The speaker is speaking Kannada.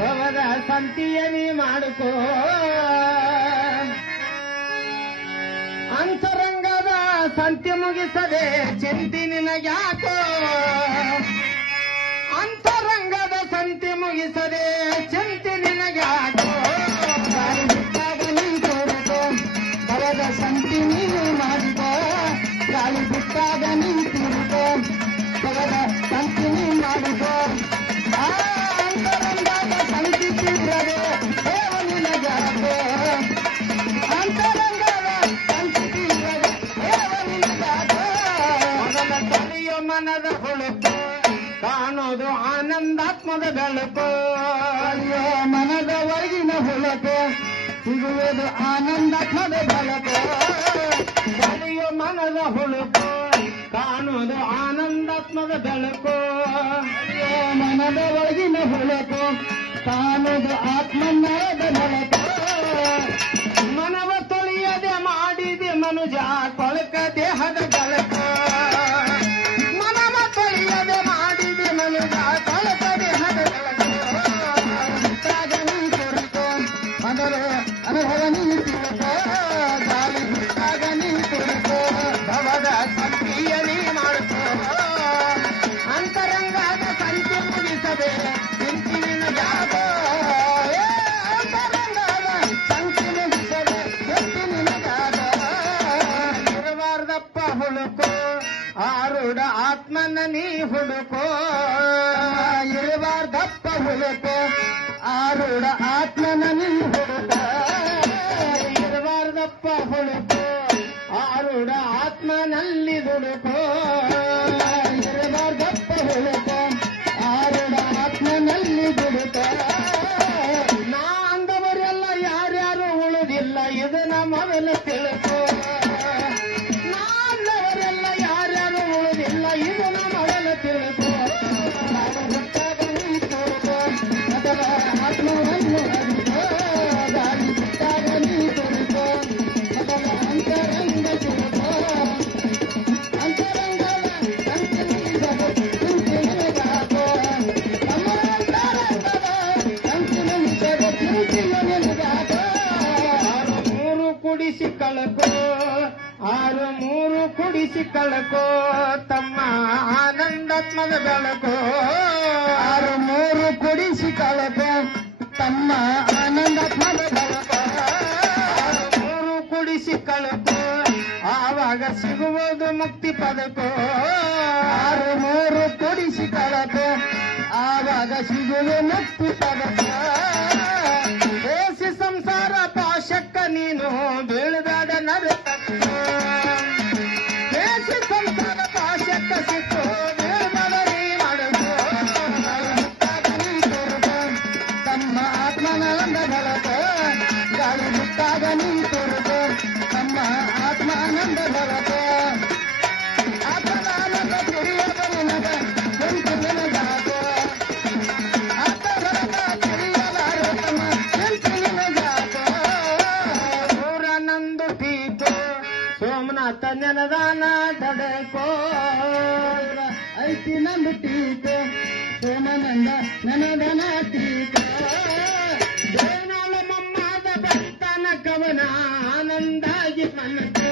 ಭವದ ಸಂತಿಯ ನೀ ಮಾಡಿಕೋ ಅಂತರಂಗದ ಸಂತಿ ಮುಗಿಸದೆ ಚಿಂತಿ ನಿನಗ್ಯಾಕೋ ಅಂತರಂಗದ ಸಂತಿ ಮುಗಿಸದೆ ಚಿಂತಿ ನಿನಗ್ಯಾಕೋ ಗಾಳಿ ಬಿಟ್ಟಾಗ ನೀ ತೋರಿಕೋ ಭವದ ಸಂತಿ ನೀನು ಮಾಡಿಕೋ ಗಾಳಿ ಬಿಟ್ಟಾಗ ನೀ ತೋರಿಕೋ ಭವದ ಸಂತಿ ನೀ ಮಾಡಿಕೋ ಅಂತರಂಗದ ಸಂತಿ ತೀರದೆ ದೇವ ನಿನಗ್ಯಾಕೋ ಅಂತರಂಗದ ಸಂತಿ ತೀರದೆ ದೇವ ನಿನಗ್ಯಾಕೋ ಮೊದಲ ತಲೆಯ ಮನದ ಹೊಳಪು ಕಾಣೋದು ಆನಂದಾತ್ಮದ ಬೆಳಕು ಅಯ್ಯೋ ಮನದ ಒಳಗಿನ ಹೊಳಪು ಸಿಗುವುದು ಆನಂದಾತ್ಮದ ಬೆಳಕು ತಲೆಯ ಮನದ ಹೊಳಪು ಕಾಣೋದು ಆನಂದಾತ್ಮದ ಬೆಳಕು ಅಯ್ಯೋ ಮನದ ಒಳಗಿನ ಹೊಳಪು ಕಾಣುವುದು ಆತ್ಮನಾದ ಬೆಳಕು ಮನವ ತೊಳೆಯದೆ ಮಾಡಿದೆ ಮನುಜ ಕೊಳಕ ದೇಹದ ಬೆಳಕು ಮನವ ತೊಳೆಯದೆ ಮಾಡಿದೆ ಮನುಜ ಕೊಳಕ ದೇಹದ ಬೆಳಕು ಬಿಟ್ಟಾಗ ನೀ ತೋರಿಕೋ ಅದರ ಅನುಭವ ನೀ ತಿಳ್ಕೋ ಗಾಳಿ ಬಿಟ್ಟಾಗ ನೀ ತೋರಿಕೋ ಭವದ ಸಂತಿಯ ನೀ ಮಾಡ್ಕೋ ಅಂತರಂಗದ ಸಂತಿ ಮುಗಿಸದೆ ಚಿಂತಿ ನಿನಗ್ಯಾಕೋ ಅಂತರಂಗದ ಸಂತಿ ಮುಗಿಸದೆ ಎತ್ತಿ ನಿನಗಾದ ಇರಬಾರ್ದಪ್ಪ ಹುಡುಕೋ ಆರುಡ ಆತ್ಮನ ನೀ ಹುಡುಕೋ ಇರಬಾರ್ದಪ್ಪ ಹುಡುಕೋ ಆರುಡ ಆತ್ಮನ ನೀ ಹುಡುಕ ಇರಬಾರ್ದಪ್ಪ ಹುಡುಕೋ ಆರುಡ ಆತ್ಮನಲ್ಲಿ ದುಡುಕೋ ಇರಬಾರ್ದಪ್ಪ ಹುಡುಕ ಆರುಡ ಆತ್ಮನಲ್ಲಿ ದುಡುಕ ನಾ ಅಂದವರೆಲ್ಲ ಯಾರ್ಯಾರು ಉಳಿದಿಲ್ಲ ಇದನ್ನ ಮೊದಲು ತಿಳ್ಕೋ ನಾ ಅಂದವರೆಲ್ಲ ಯಾರ್ಯಾರು ಉಳಿದಿಲ್ಲ ಇದನ್ನ ಮೊದಲು ತಿಳ್ಕೋ ಗಾಳಿ ಬಿಟ್ಟಾಗ ನೀ ತೋರಿಕೋ ಅದರ ಆತ್ಮವನ್ನು ಅರಿತೋ ಗಾಳಿ ಬಿಟ್ಟಾಗ ನೀ ತೋರಿಕೋ ಅದರ ಅಂತರಂಗ ತಿಳ್ಕೋ ಅಂತರಂಗದ ಸಂತಿ ಮುಗಿಸದೆ ಚಿಂತೆ ನಿನಗಾಕೋ ನಮ್ಮ ಅಂತರಂಗದ ಸಂತಿ ಮುಗಿಸದೆ ಚಿಂತೆ ನಿನಗಾಕೋ ಆರು ಮೂರು ಕುಡಿಸಿ ಕಳಕೋ ಆರು ಮೂರು ಕುಡಿಸಿ ಕಳಕೋ ತಮ್ಮ ಆನಂದಾತ್ಮದ ಬೆಳಕೋ ಆರು ಮೂರು ಕುಡಿಸಿ ಕಳಕೋ ತಮ್ಮ ಆನಂದಾತ್ಮದ ಬೆಳಕೋ ಆರು ಮೂರು ಕುಡಿಸಿ ಕಳಕೋ ಆವಾಗ ಸಿಗುವುದು ಮುಕ್ತಿ ಪದಕೋ ಆರು ಮೂರು ಕುಡಿಸಿ ಕಳಕೋ ಆವಾಗ ಸಿಗುವೆ ಮುಕ್ತಿ ಪದಕ ದೇಸಿ ಸಂಸಾರ ಪಾಶಕ್ಕ ನೀನು ಬೀಳದಾಡ ನರಕಕ್ಕೋ ದೇಸಿ ಸಂಸಾರ ಪಾಶಕ್ಕ ಸಿಕ್ಕು ಬೀಳದಾಡ ನೀ ಮಾಡಕೋ ಬಿಟ್ಟಾಗ ನೀ ತೋರಿಕೋ ತಮ್ಮ ಆತ್ಮನಂದ ಬೆಳಕೋ ಗಾಳಿ ಬಿಟ್ಟಾಗ ನೀ ತೋರಿಕೋ ತಮ್ಮ ಆತ್ಮಾನಂದ ಬೆಳಕೋ ಆತ್ಮನಾನಂದ ತಿಳಿಯದ ನಿನಗ ಎಂಟು ನಿನಗಾಕೋ ಆತ್ಮನಂದ ತಿಳಿಯಲಾರ ತಮ್ಮ ಎಂಟು ನಿನಗಾಕೋ ಸೂರನಂದು ಟೀಕೋ ಸೋಮನಾಥ ನೆನದಾನ ತಡಕೋ ಐತಿ ನಂದು ಟೀಕೋ ಸೋಮನಂದ ನನದನ ಟೀಕೋ ದೇವನಾಳ ಮಮ್ಮಾದ ಬಂತನ ಕವನ ಆನಂದಾಗಿ ಮನಕೋ